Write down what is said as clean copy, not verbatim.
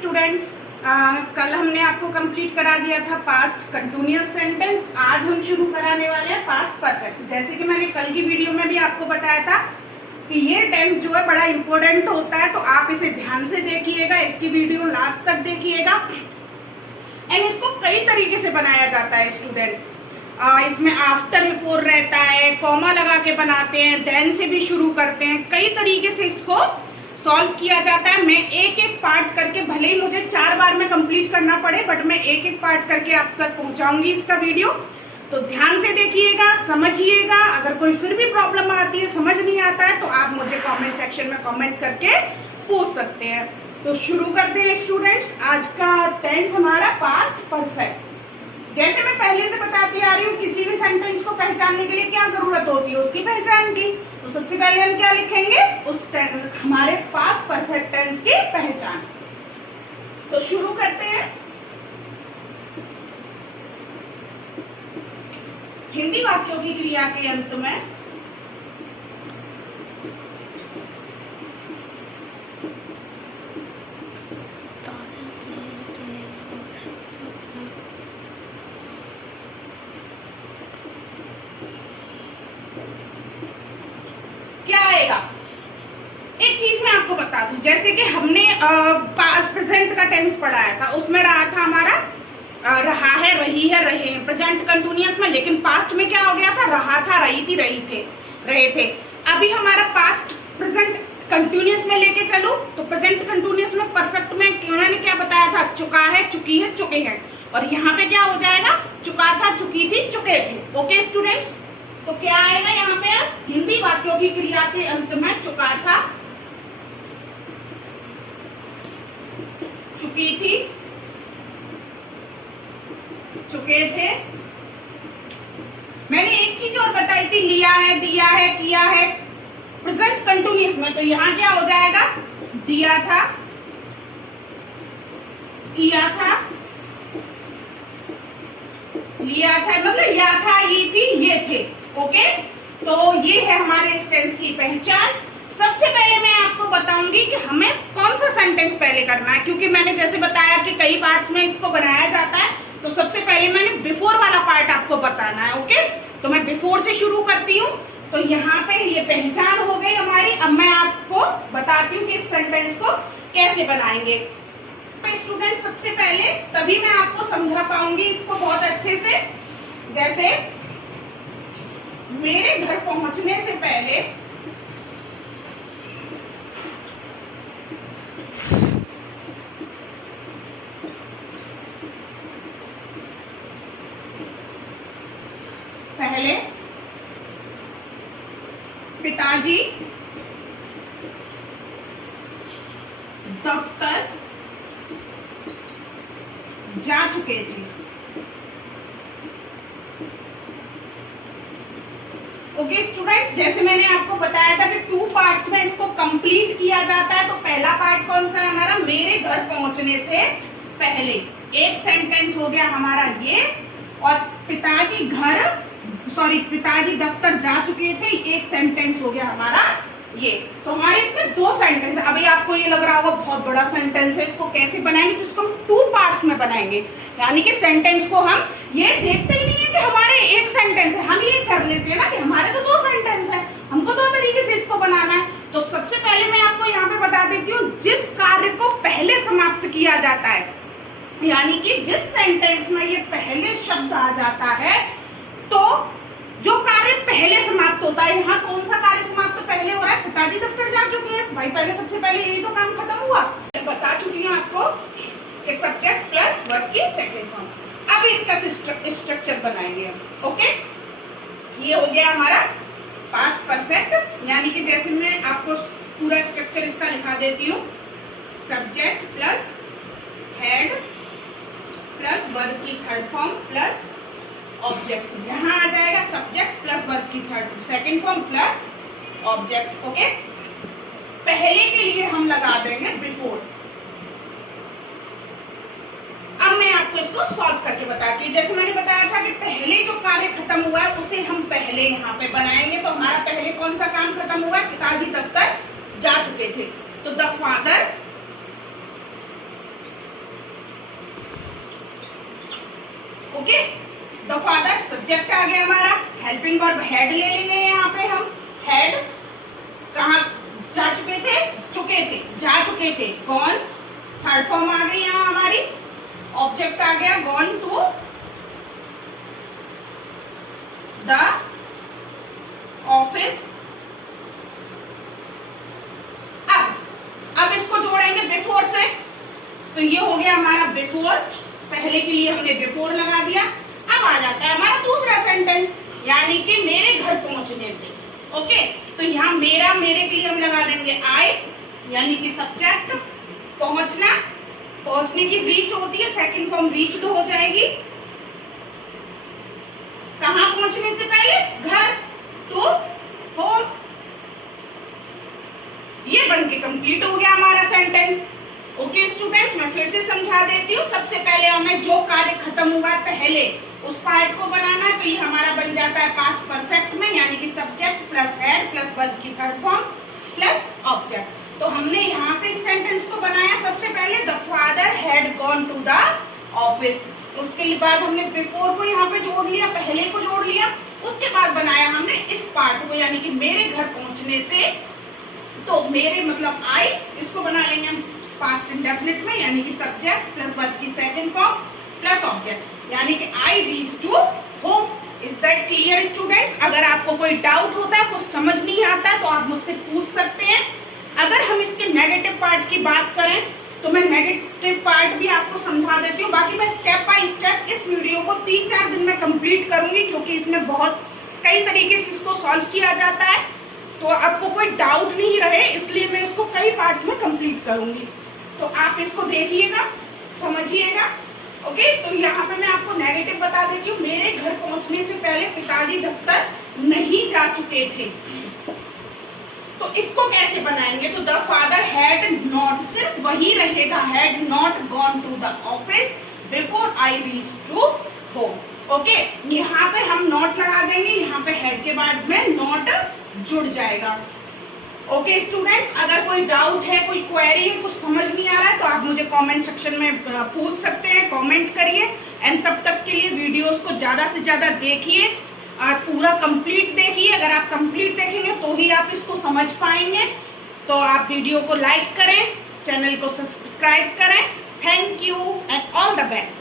Students, कल हमने आपको कंप्लीट करा दिया था पास्ट कंटिन्यूअस सेंटेंस। आज हम शुरू कराने वाले हैं पास्ट परफेक्ट। जैसे कि मैंने कल की वीडियो में भी आपको बताया था कि ये टेंस जो है बड़ा इंपॉर्टेंट होता है, तो आप इसे ध्यान से देखिएगा, इसकी वीडियो लास्ट तक देखिएगा। एंड इसको कई तरीके से बनाया जाता है स्टूडेंट। इसमें आफ्टर बिफोर रहता है, कॉमा लगा के बनाते हैं, देन से भी शुरू करते हैं, कई तरीके से इसको सॉल्व किया जाता है। मैं एक एक पार्ट करके, भले ही मुझे 4 बार में कंप्लीट करना पड़े, बट मैं एक एक पार्ट करके आप तक पहुंचाऊंगी इसका वीडियो। तो ध्यान से देखिएगा, समझिएगा। अगर कोई फिर भी प्रॉब्लम आती है, समझ नहीं आता है, तो आप मुझे कमेंट सेक्शन में कमेंट करके पूछ सकते हैं। तो शुरू करते हैं स्टूडेंट्स। आज का टेंस हमारा पास्ट परफेक्ट। जैसे मैं पहले से बताती आ रही हूँ, किसी भी सेंटेंस को पहचानने के लिए क्या जरूरत होती है, उसकी पहचान की। तो सबसे पहले हम क्या लिखेंगे, उस हमारे पास्ट परफेक्ट टेंस की पहचान। तो शुरू करते हैं। हिंदी वाक्यों की क्रिया के अंत में क्या आएगा। एक चीज मैं आपको बता दूं, जैसे कि हमने पास्ट प्रेजेंट का टेंस पढ़ाया था, उसमें रहा था हमारा रहा है, रही है, रहे हैं, प्रेजेंट कंटिन्यूअस में। लेकिन पास्ट में क्या हो गया था, रहा था, रही थी, रहे थे। अभी हमारा पास्ट प्रेजेंट कंटिन्यूअस में लेके चलो, तो प्रेजेंट कंटिन्यूअस में परफेक्ट में मैंने क्या बताया था, चुका है, चुकी है, चुके हैं। और यहाँ पे क्या हो जाएगा, चुका था, चुकी थी, चुके थे। ओके स्टूडेंट्स, तो क्या आएगा यहाँ पे, हिंदी वाक्यों की क्रिया के अंत में चुका था, चुकी थी, चुके थे। मैंने एक चीज और बताई थी, लिया है, दिया है, किया है, प्रेजेंट कंटिन्यूअस में। तो यहाँ क्या हो जाएगा, दिया था, किया था, लिया था, मतलब या था, ये थी, ये थे। ओके, तो ये है हमारे इस टेंस की पहचान। सबसे पहले मैं आपको बताऊंगी कि हमें कौन सा सेंटेंस पहले करना है, क्योंकि मैंने जैसे बताया कि कई पार्ट्स में इसको बनाया जाता है। तो सबसे पहले मैंने बिफोर वाला पार्ट आपको बताना है। ओके, तो मैं बिफोर से शुरू करती हूँ। तो यहाँ पे ये पहचान हो गई हमारी। अब मैं आपको बताती हूँ कि इस सेंटेंस को कैसे बनाएंगे। स्टूडेंट, सबसे पहले तभी मैं आपको समझा पाऊंगी इसको बहुत अच्छे से। जैसे मेरे घर पहुंचने से पहले पिताजी दफ्तर जा चुके थे। ओके स्टूडेंट्स, जैसे मैंने आपको बताया था कि 2 पार्ट्स में इसको कंप्लीट किया जाता है। तो पहला पार्ट कौन सा है हमारा, मेरे घर पहुंचने से पहले। एक सेंटेंस हो गया हमारा ये, और पिताजी दफ्तर जा चुके थे, एक सेंटेंस हो गया हमारा ये। तो हमारे इसमें 2 सेंटेंस। अभी आपको ये लग रहा होगा बहुत बड़ा सेंटेंस है, इसको कैसे बनाएंगे, तो इसको हम 2 पार्ट्स में बनाएंगे। यानी कि सेंटेंस को हम ये देखते ही नहीं है कि हमारे एक सेंटेंस है, हम ये कर लेते हैं ना कि हमारे तो 2 सेंटेंस है, हमको 2 तरीके से इसको बनाना है। तो सबसे पहले मैं आपको यहाँ पे बता देती हूँ, जिस कार्य को पहले समाप्त किया जाता है, यानी कि जिस सेंटेंस में ये पहले शब्द आ जाता है, तो जो कार्य पहले समाप्त होता है, यहाँ कौन सा कार्य समाप्त पहले हो रहा है, पिताजी दफ्तर जा चुके हैं। भाई पहले सबसे पहले यही तो काम खत्म हुआ। बता चुकी हूँ आपको कि सब्जेक्ट प्लस वर्ब की सेकंड फॉर्म। अब इसका स्ट्रक्चर बनाएंगे हम। ओके, ये हो गया हमारा पास्ट परफेक्ट। यानी कि जैसे मैं आपको पूरा स्ट्रक्चर इसका लिखा देती हूँ, subject plus head plus verb की थर्ड फॉर्म प्लस ऑब्जेक्ट। यहाँ आ जाएगा सब्जेक्ट प्लस वर्ब की second form plus object. Okay, पहले के लिए हम लगा देंगे बिफोर। अब मैं आपको इसको सॉल्व करके बताती हूँ। जैसे मैंने बताया था कि पहले जो कार्य खत्म हुआ है उसे हम पहले यहाँ पे बनाएंगे। तो हमारा पहले कौन सा काम खत्म हुआ है, पिताजी दफ्तर जा चुके थे। तो the father okay, the father subject आ गया हमारा, हेल्पिंग वर्ब हेड ले लेंगे, यहाँ पे हम हेड कहाँ जा चुके थे, जा चुके थे, गॉन, थर्ड फॉर्म आ गई यहाँ हमारी, ऑब्जेक्ट आ गया गॉन टू द ऑफिस। अब इसको जोड़ेंगे बिफोर से, तो ये हो गया हमारा बिफोर, पहले के लिए हमने बिफोर लगा दिया। अब आ जाता है हमारा दूसरा सेंटेंस, यानी कि मेरे घर पहुंचने से। ओके, तो यहाँ मेरे के लिए हम लगा देंगे आई, यानी कि सब्जेक्ट, पहुंचना, पहुंचने की रीच होती है, सेकंड फॉर्म रीच्ड हो जाएगी। कहाँ पहुंचने से पहले, घर, टू होम। ये बनके कंप्लीट हो गया हमारा सेंटेंस। ओके स्टूडेंट्स, मैं फिर से समझा देती हूँ। सबसे पहले हमें जो कार्य खत्म हुआ है पहले उस पार्ट को बनाना है, तो ये हमारा बन जाता है पास्ट परफेक्ट में, यानी कि subject plus head plus verb की थर्ड फॉर्म प्लस ऑब्जेक्ट। तो हमने यहाँ से इस सेंटेंस को बनाया। सबसे पहले the father had gone to the office, उसके बाद हमने बिफोर को यहाँ पे जोड़ लिया, पहले को जोड़ लिया, उसके बाद बनाया हमने इस पार्ट को, यानी कि मेरे घर पहुंचने से। तो मेरे मतलब आई, इसको बना लेंगे हम पास्ट इंडेफिनिट में, यानी कि सब्जेक्ट प्लस वर्ब की सेकंड फॉर्म प्लस ऑब्जेक्ट, यानी कि I reach to home. Is that clear students? अगर आपको कोई डाउट होता है, कुछ समझ नहीं आता, तो आप मुझसे पूछ सकते हैं। अगर हम इसके नेगेटिव पार्ट की बात करें तो मैं नेगेटिव पार्ट भी आपको समझा देती हूँ। बाकी मैं स्टेप बाय स्टेप इस वीडियो को 3-4 दिन में कंप्लीट करूंगी, क्योंकि इसमें बहुत कई तरीके से इसको सॉल्व किया जाता है, तो आपको कोई डाउट नहीं रहे, इसलिए मैं इसको कई पार्ट में कंप्लीट करूंगी। तो आप इसको देखिएगा, समझिएगा। ओके, तो यहाँ पे मैं आपको नेगेटिव बता देती हूँ। मेरे घर पहुंचने से पहले पिताजी दफ्तर नहीं जा चुके थे, तो इसको कैसे बनाएंगे? तो द फादर हैड नॉट, सिर्फ वही रहेगा, had not gone to the office before I reach to home. Okay, यहाँ पे हम नॉट लगा देंगे, यहाँ पे हेड के बाद में नॉट जुड़ जाएगा। ओके स्टूडेंट्स, अगर कोई डाउट है, कोई क्वेरी है, कुछ समझ नहीं आ रहा है, तो आप मुझे कमेंट सेक्शन में पूछ सकते हैं, कमेंट करिए। एंड तब तक के लिए वीडियोस को ज़्यादा से ज़्यादा देखिए और पूरा कंप्लीट देखिए। अगर आप कंप्लीट देखेंगे तो ही आप इसको समझ पाएंगे। तो आप वीडियो को लाइक करें, चैनल को सब्सक्राइब करें। Thank you and all the best.